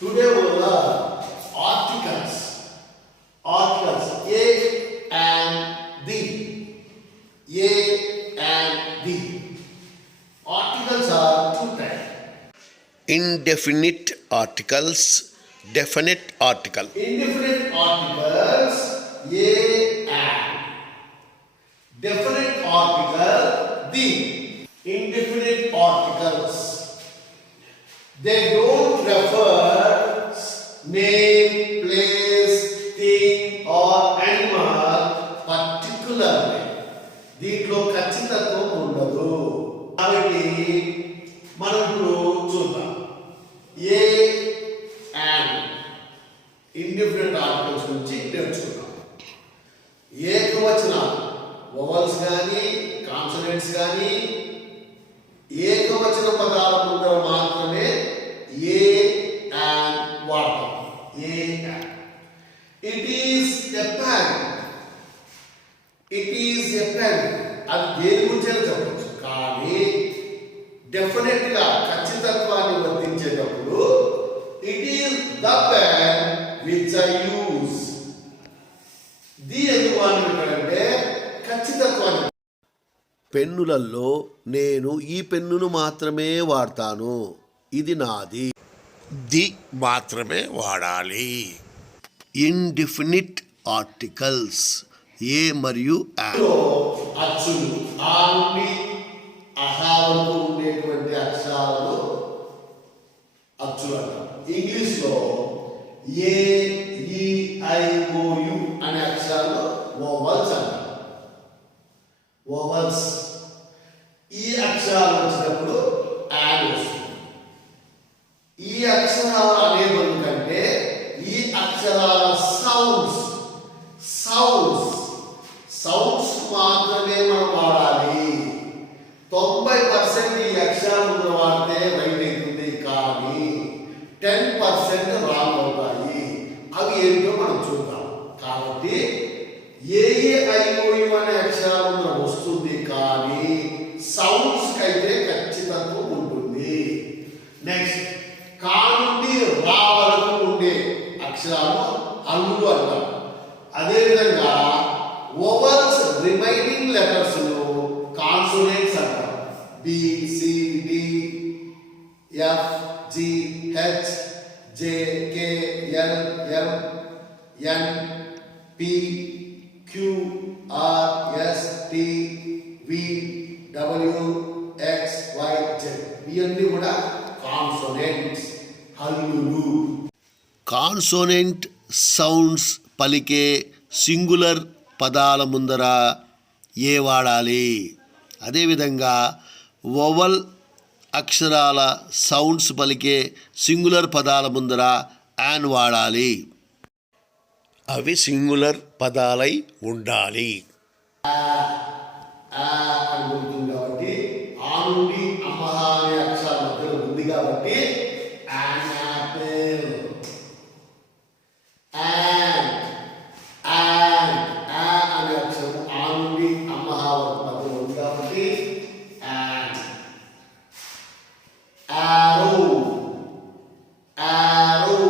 Today we will learn articles. Articles A and D. A and D. Articles are two types. Indefinite articles, definite article. Indefinite articles A and. Definite article D. Indefinite articles. They don't refer name, place, thing or animal particularly. దీంట్లో ఖచ్చితత్వం ఉండదు. కాబట్టి మనం ఇప్పుడు చూద్దాం. ఏ and indifferent articles గురించి నేర్చుకున్నాం. ఏకవచనాలు vowels కానీ కాన్సనెంట్స్ కానీ ఏకవచన పదాల ముందర మాత్రమే ఏ అండ్ వాడతాం. ఏ and. It is a pen. It is a pen. అది దేని గురించి చెప్పచ్చు. కానీ డెఫినెట్ గా ఖచ్చితత్వాన్ని వర్తించేటప్పుడు it is the pen which I use. The ఎందుకు వాడినంటే ఖచ్చితత్వాన్ని. పెన్నులలో నేను ఈ పెన్నును మాత్రమే వాడతాను, ఇది నాది. ది మాత్రమే వాడాలి. ఇండిఫినిట్ ఆర్టికల్స్ ఏ మరియు అచ్చులు ఆ నుండి అహాలకు ఉండేటువంటి అక్షరాలు అచ్చులు అంటారు. ఇంగ్లీష్ లో ఏ ఈ ఐ ఓ యు అనే అక్షరాలు వోవల్స్ అంటారు. వోవల్స్. ఈ అక్షరాలు వచ్చినప్పుడు యాడ్ వస్తుంది. ఈ అక్షరాలు అనే కంటే ఈ అక్షరాల సౌండ్స్ సౌండ్స్ సౌండ్స్ మాత్రమే మనం వాడాలి. 90% ఈ అక్షరాలు వాడితే రైట్ అవుతుంది, కానీ 10% రాంగ్ అవుతాయి. అవి ఏంటో మనం చూద్దాం. కాబట్టి ఏఐఓయు అనే అక్షరాలు వస్తుంది, కానీ సౌండ్స్ కైతే ఖచ్చితంగా ఉంటుంది. నెక్స్ట్ కా నుండి రా వరకు ఉండే అక్షరాలు హల్లులు అంటాం. అదేవిధంగా వోవల్స్ రిమైనింగ్ లెటర్స్ కాన్సోనెంట్స్ అంటాం. B C D F G H J K L M N P Q R S T V W X Y Z. ఇవన్నీ కూడా కాన్సోనెంట్స్, హల్లులు. కాన్సోనెంట్ సౌండ్స్ పలికే సింగులర్ పదాల ముందర ఏ వాడాలి. అదేవిధంగా వోవల్ అక్షరాల సౌండ్స్ పలికే సింగులర్ పదాల ముందర యాన్ వాడాలి. అవి సింగులర్ పదాలై ఉండాలి. కాబట్టి ఆ నుండి అమ్మహ అనే అక్షరం మధ్యలో ఉంది కాబట్టి యాన్ యాపిల్. అనే అక్షరం ఆ నుండి అమ్మహ మధ్యలో ఉంది కాబట్టి యారో. యారో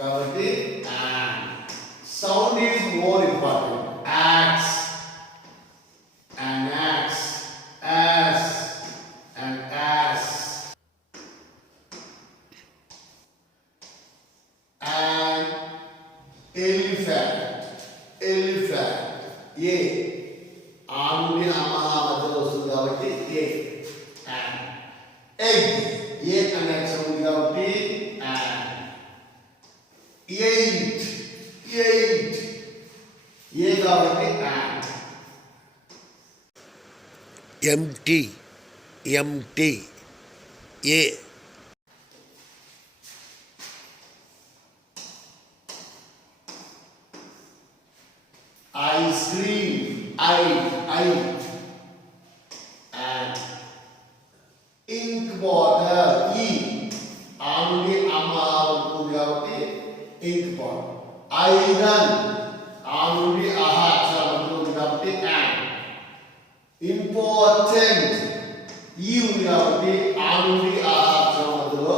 కాబట్టి sound is more important. Axe and axe, ass and ass, and elephant, elephant. ఏ ఆ నుండి అమ్మహ మధ్యలో వస్తుంది కాబట్టి ఏ. and egg, ఏ అనే అక్షరం ఉంది కాబట్టి and. eight, eight, ఏ కాబట్టి and. Empty, empty A. ice cream, I and ink bottle, E ఆ నుండి అమ్మ ఉంటుంది కాబట్టి ink bottle. iron ఆ నుండి ఆహా అక్షరం ఉంటుంది కాబట్టి and. ఇంపార్టెంట్ ఈ ఉంది కాబట్టి ఆ నుండి ఆ అక్షరం మధ్యలో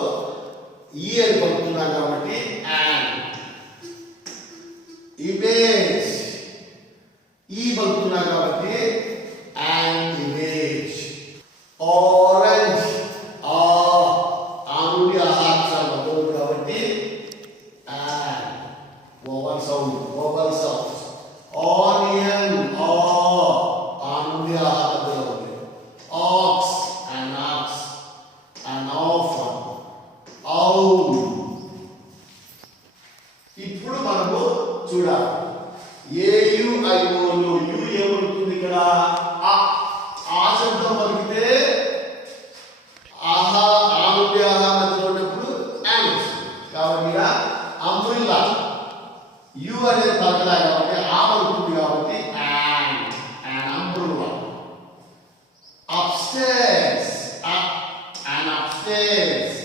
ఎస్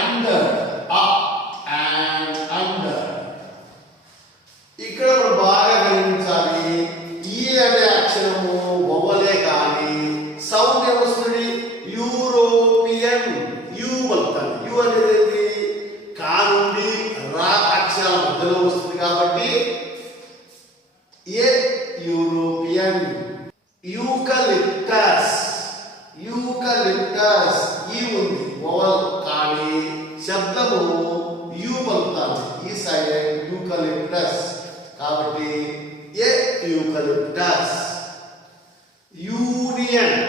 అండర్ అండ్ అండర్. ఇక్కడ మనం బాగా గమనించాలి, ఈ అనే అక్షరము వవలే కానీ సౌండ్ ఏమొస్తుంది, యూరోపియన్. యు వస్తుంది. యు అనేది కా నుండి రా అక్షరాల మధ్యలో వస్తుంది కాబట్టి ఏ యూరోపియన్. యూకలిప్టస్. యూకలిప్టస్ ఈ ఉంది వవల్ కానీ శబ్దము యు పలుకుతాను. ఈ సైలెంట్ యూకలిప్టస్ కాబట్టి ఏ యూకలిప్టస్. యూనియన్.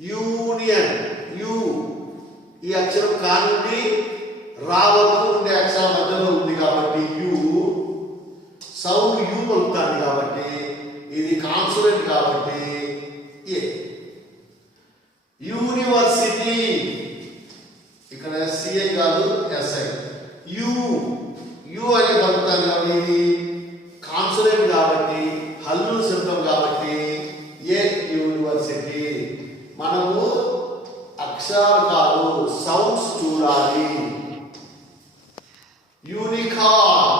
యూనియన్ యు ఈ అక్షరం కా నుండి రా వరకు ఉండే అక్షరం మధ్యలో ఉంది కాబట్టి యు సౌండ్ యు పలుకుతాను కాబట్టి ఇది కాన్సోనెంట్ కాబట్టి ఏ. యూనివర్సిటీ. ఇక్కడ సిఐ కాదు ఎస్ఐ. యు యు అని పలుకుతాను కాబట్టి ఇది కాన్సోనెంట్ కాబట్టి హల్లు శబ్దం కాబట్టి ఏ యూనివర్సిటీ. మనము అక్షరాలు కాదు సౌండ్స్ చూడాలి. Unicorn.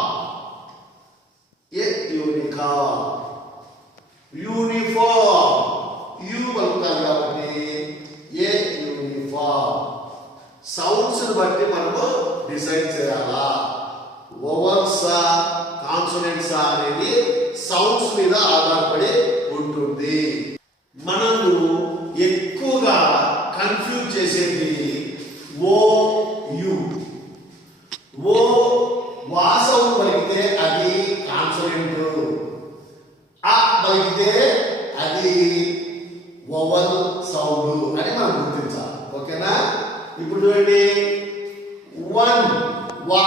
A unicorn. Uniform. U పలుకుతాను కాబట్టి ఏ యూనిఫామ్. సౌండ్స్ బట్టి మనము డిసైడ్ చేయాలా వవల్సా కాన్సోనెంట్సా అనేది సౌండ్స్ మీద ఆధారపడి ఉంటుంది. మనము ఎక్కువగా కన్ఫ్యూజ్ చేసేది ఓ యు. ఓ వాసవు పలికితే అది కాన్సోనెంట్, ఆ పలికితే అది వవల్ సౌండ్ అని మనం గుర్తించాలి. ఓకేనా? ఇప్పుడు చూడండి, వన్ వా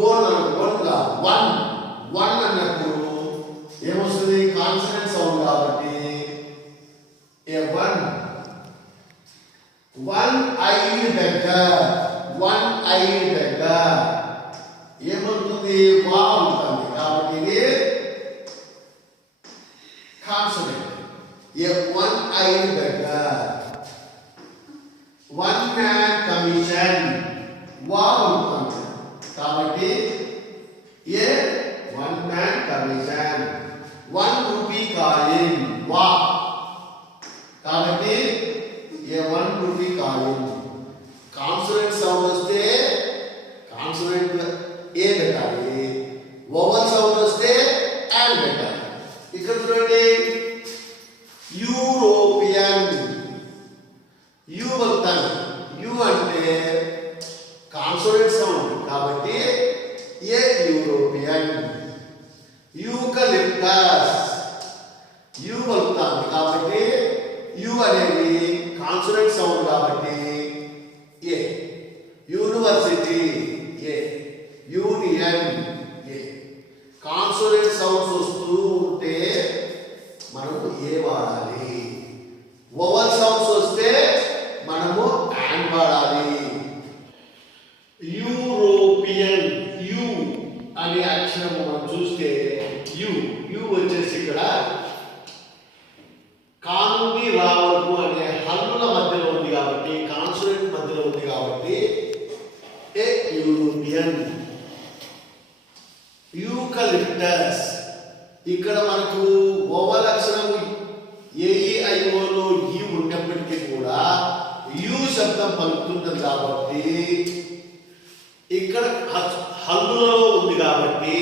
ఓన్ వన్ వన్ వన్ అన్నప్పుడు ఏమొస్తుంది, కాన్సనెంట్ సౌండ్ కాబట్టి a one. One eyed beggar. One eyed beggar ఏమవుతుంది, వా ఉంటుంది కాబట్టి ఇది consonant. A one eyed beggar. One man commission వా ఉంటుంది కాబట్టి a one man commission. 1 rupee coin వా కాబట్టి a 1 rupee coin. Consonant sound వస్తే కాన్సోనెంట్ ఏ పెట్టాలి, వవల్ సౌండ్ వస్తే అండ్ పెట్టాలి. ఇక్కడ చూడండి, యూరోపియన్. యు వస్తాను. యు అంటే కాన్సోనెంట్ సౌండ్ కాబట్టి ఏ యూరోపియన్. యూకలిప్టస్. యు వస్తాను కాబట్టి యు అనేది కాన్సోనెంట్ సౌండ్ కాబట్టి ఏ. యూనివర్సిటీ ఏ. యూనియన్ ఏ. కాన్సోనెంట్ సౌండ్స్ వస్తూ ఉంటే మనము ఏ వాడాలి, వవల్ సౌండ్స్ వస్తే మనము అండ్ వాడాలి. యూరోపియన్ యు అనే అక్షరం మనం చూస్తే యు యు వచ్చేసి ఇక్కడ కానుండి రావరకు అనే హల్లుల మధ్యలో ఉంది కాబట్టి కాన్సోనెంట్ మధ్యలో ఉంది కాబట్టి ఏ యూరోపియన్. యూకలిప్టస్ ఇక్కడ మనకు వవల్ అక్షరం ఏఈఐఓలో ఈ ఉన్నప్పటికీ కూడా యు శబ్దం పలుకుతున్నది కాబట్టి ఇక్కడ హల్లులలో ఉంది కాబట్టి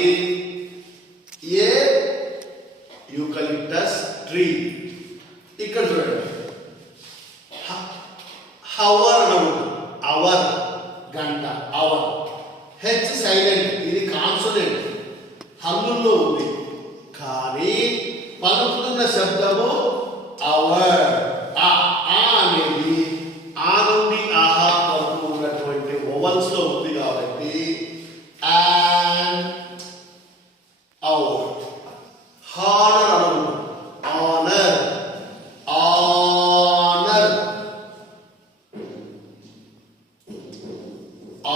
ఏ యూకలిప్టస్ ట్రీ. ఇక్కడ చూడండి, హవర్ అనవు అవర్ గంట అవర్. హెచ్ సైలెంట్ ఇది కాన్సోనెంట్ హల్లుల్లో ఉంది కానీ పలుకుతున్న శబ్దము అవర్. ఆ అనేది ఆ నుండి ఆహా వరకు ఉన్నటువంటి వవల్స్ లో ఉంది కాబట్టి అండ్ అవర్. హానర్ అనవు honour honour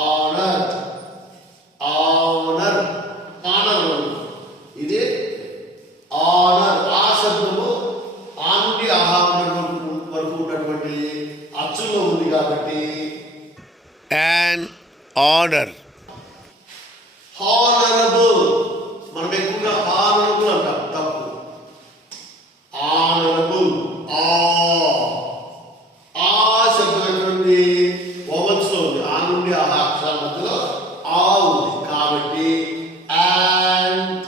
honour honour honour ఇది ఆనర్. ఆ శబ్దము ఆ నుండి ఆహా ఉన్నటువంటి and honor. హానరబుల్ మనం ఎక్కువగా హానరబుల్ అంటాం, తప్పు. ఆనరబుల్ ఆ శబ్దం ఎక్కడుంది? వవల్స్ లో ఉంది. ఆ నుండి ఆ అక్షరాల మధ్యలో ఆ ఉంది కాబట్టి and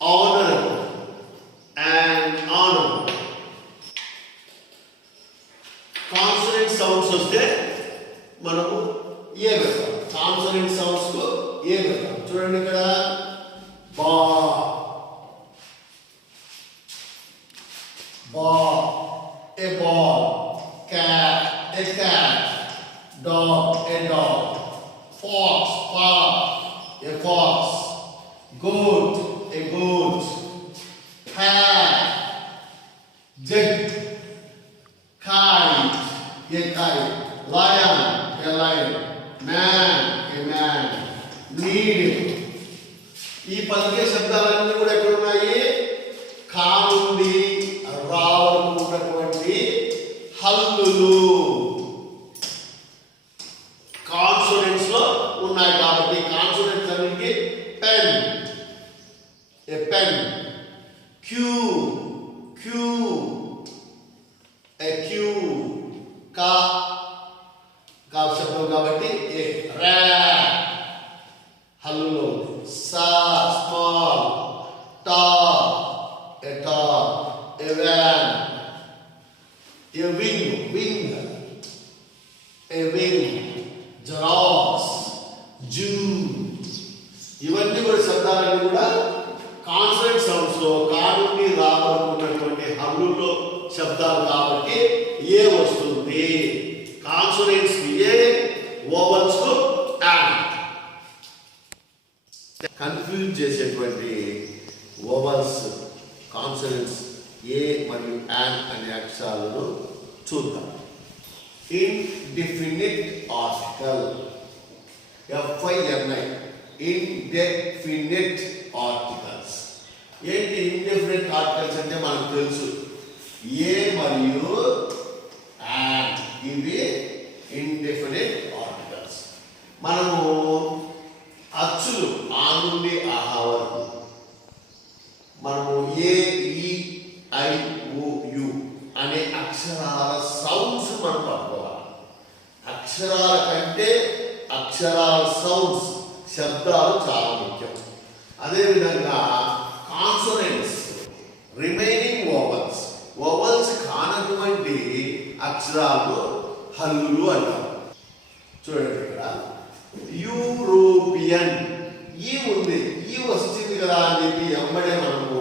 honorable and honorable. Consonant sounds వస్తే మనము ఏ పెడతాం. కాన్సనెంట్ సౌండ్స్ కు ఏ పెడతాం. చూడండి ఇక్కడ బా బా, ఏ ball, cat, a cat, dog, a dog, fox, a fox, goat, a goat, hat, jug, kite, a kite, lion, a lion, man, a man, needle. ఈ పలికే శబ్దాలన్నీ కూడా ఎక్కడ ఉన్నాయి? కా నుండి రా వరకు ఉన్నటువంటి హల్లులు కాన్సోనెంట్స్ లో ఉన్నాయి కాబట్టి కాన్సోనెంట్స్ అన్నిటికీ pen, a pen, queue queue, A Q, కా కా శబ్దం కాబట్టి ఏ రా హల్లులో ఉంది. సా స్మాల్, టా ఏ టా, a van, a wing wing, a wing, xerox, zoo. ఇవన్నీ కూడా శబ్దాలన్నీ కూడా కాన్సనెంట్ సౌండ్స్ లో కా నుండి రా వరకు ఉన్నటువంటి హల్లుల్లో శబ్దాలు కాబట్టి ఏ వస్తుంది. కాన్సనెంట్స్ ఏ, వోవల్స్ కు యాన్. కన్ఫ్యూజ్ చేసేటువంటి వోవల్స్, కాన్సనెంట్స్ ఏ మరియు యాన్ అనే అక్షరాలను చూద్దాం. Indefinite article, FINI, indefinite articles. ఏంటి ఇండెఫినిట్ ఆర్టికల్స్ అంటే మనకు తెలుసు, ఏ మరియు యాన్ ఇవి ఇండెఫినిట్ ఆర్టికల్స్. మనము అచ్చులు ఆ నుండి ఆహా వరకు మనము ఏ, ఈ, ఐ, ఓ, యు అనే అక్షరాల సౌండ్స్ మనం పట్టుకోవాలి. అక్షరాల కంటే అక్షరాల సౌండ్స్, శబ్దాలు చాలా ముఖ్యం. అదేవిధంగా కాన్సోనెంట్స్, రిమైనింగ్ వోవల్స్, వోవల్స్ కానటువంటి అక్షరాలు హల్లులు అంటారు. చూడండి ఇక్కడ యూరోపియన్, ఈ ఉంది, ఈ వస్తుంది కదా అని చెప్పి ఎమ్మడే మనము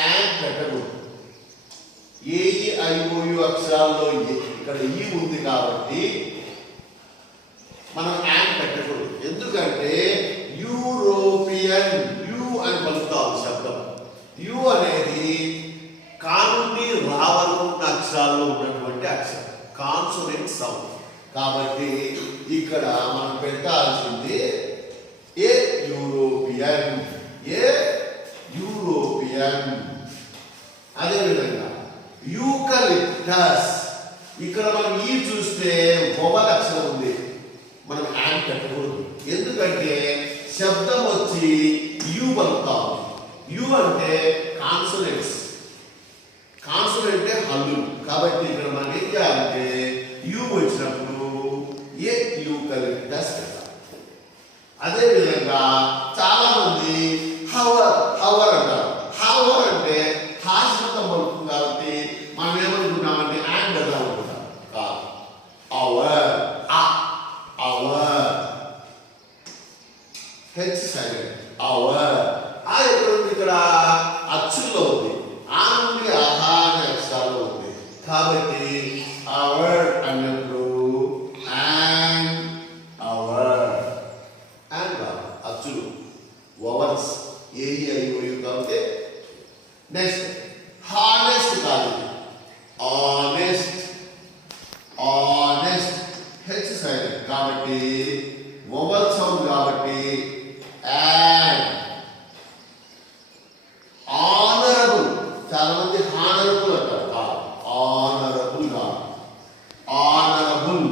యాన్ పెట్టకూడదు. AEIOU అక్షరాల్లో ఇక్కడ ఈ ఉంది కాబట్టి మనం యాన్ పెట్టకూడదు. ఎందుకంటే యూరోపియన్, యు అని పలుకుతాం శబ్దం. యు అనేది కా నుండి రా వరకు ఉన్న అక్షరాల్లో ఉన్నటువంటి అక్షరం, కాన్సోనెంట్ సౌండ్. కాబట్టి ఇక్కడ మనం పెట్టాల్సింది ఏ యూరోపియన్, ఏ యూరోపియన్. అదేవిధంగా యూకలిప్టస్, ఇక్కడ మనం ఈ చూస్తే వొవల్ అక్షరం ఉంది, మనం యాన్ పెట్టకూడదు. ఎందుకంటే శబ్దం వచ్చి యు పలుకుతాం. యు అంటే కాన్సోనెంట్స్, కాన్సోనెంట్ హల్లు. కాబట్టి ఇక్కడ మనం ఏం చేయాలంటే యు వచ్చినప్పుడు ఏ యూకలిప్టస్ పెట్టాలి. అదేవిధంగా చాలా మంది హవర్, హవర్ అంటారు. హవర్ అంటే హాస్యం పలుకుతుంది కాబట్టి మనం ఏమనుకుంటామంటే యాన్ పెడదాం అనుకుంటాం. కాదు, hour, hour, H silent, hour. ఆ ఎక్కడ ఉంది? ఇక్కడ అచ్చుల్లో ఉంది. ఆ నుండి ఆహా అనే అక్షరాల్లో ఉంది కాబట్టి అవర్ అన్నప్పుడు అండ్ అవర్ అండ్ అచ్చులు వవల్స్ AEIOU కాబట్టి. నెక్స్ట్ హానెస్ట్ కాదు, ఆనెస్ట్, ఆనెస్ట్, హెచ్ సైలెంట్ కాబట్టి వవల్ సౌండ్ కాబట్టి అండ్. ఆనరబుల్, చాలా మంది హానరబుల్ అంటారు. ఆనరబుల్ కాదు, ఆనరబుల్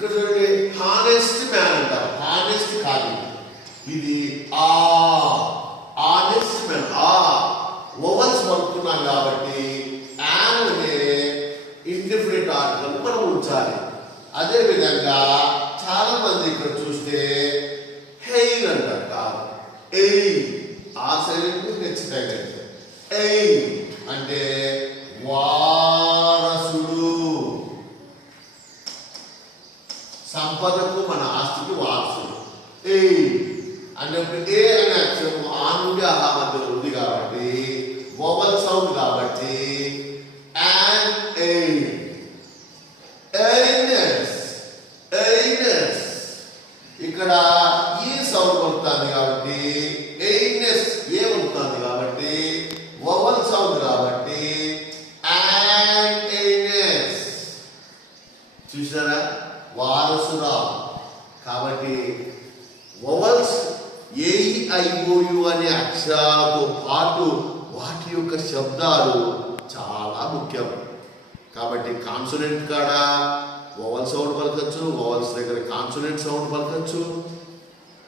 ఇక్కడ చూడండి, హానెస్ట్ మ్యాన్ అంటారు. హానెస్ట్ కాదు ఇది. Honest man. ఓవల్స్ పడుతున్నాం కాబట్టి యాన్ అనే ఇండిఫినిట్ ఆర్టికల్ మనం ఉంచాలి. అదేవిధంగా చాలా మంది ఇక్కడ చూస్తే హెయిల్ అంటారు కాదు, ఎయిల్. ఆ శైలిని తెచ్చిపోయారు. ఎయిల్ అంటే వారసుడు, సంపదకు మన ఆస్తికి వారసుడు. ఎయిల్ అంటే ఏ అనే అక్షరం ఆ నుండి అలా మధ్యలో ఉంది కాబట్టి వోవల్ సౌండ్ కాబట్టి అండ్ ఎయిల్. ఎయినెస్. ఇక్కడ ఈ సౌండ్ వస్తుంది కాబట్టి ఎయినెస్ ఏ ఉంటుంది కాబట్టి వోవల్ సౌండ్ కాబట్టి అండ్ ఎయినెస్. చూసారా, వారసురా. కాబట్టి వోవల్స్ ఏఈఐఓయు అనే అక్షరాలతో పాటు వాటి యొక్క శబ్దాలు చాలా ముఖ్యం. కాబట్టి కాన్సోనెంట్ కాడ వోవల్ సౌండ్ పలకచ్చు, వోవల్స్ దగ్గర కాన్సోనెంట్ సౌండ్ పలకచ్చు.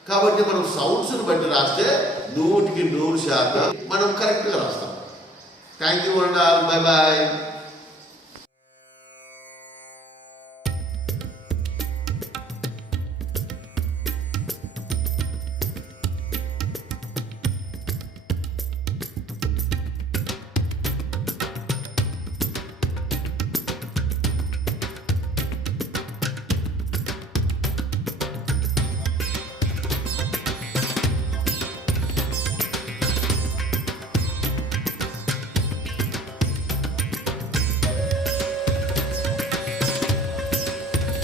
కాబట్టి మనం సౌండ్స్ని బట్టి రాస్తే 100% మనం కరెక్ట్గా రాస్తాం. Thank you and all. Bye bye.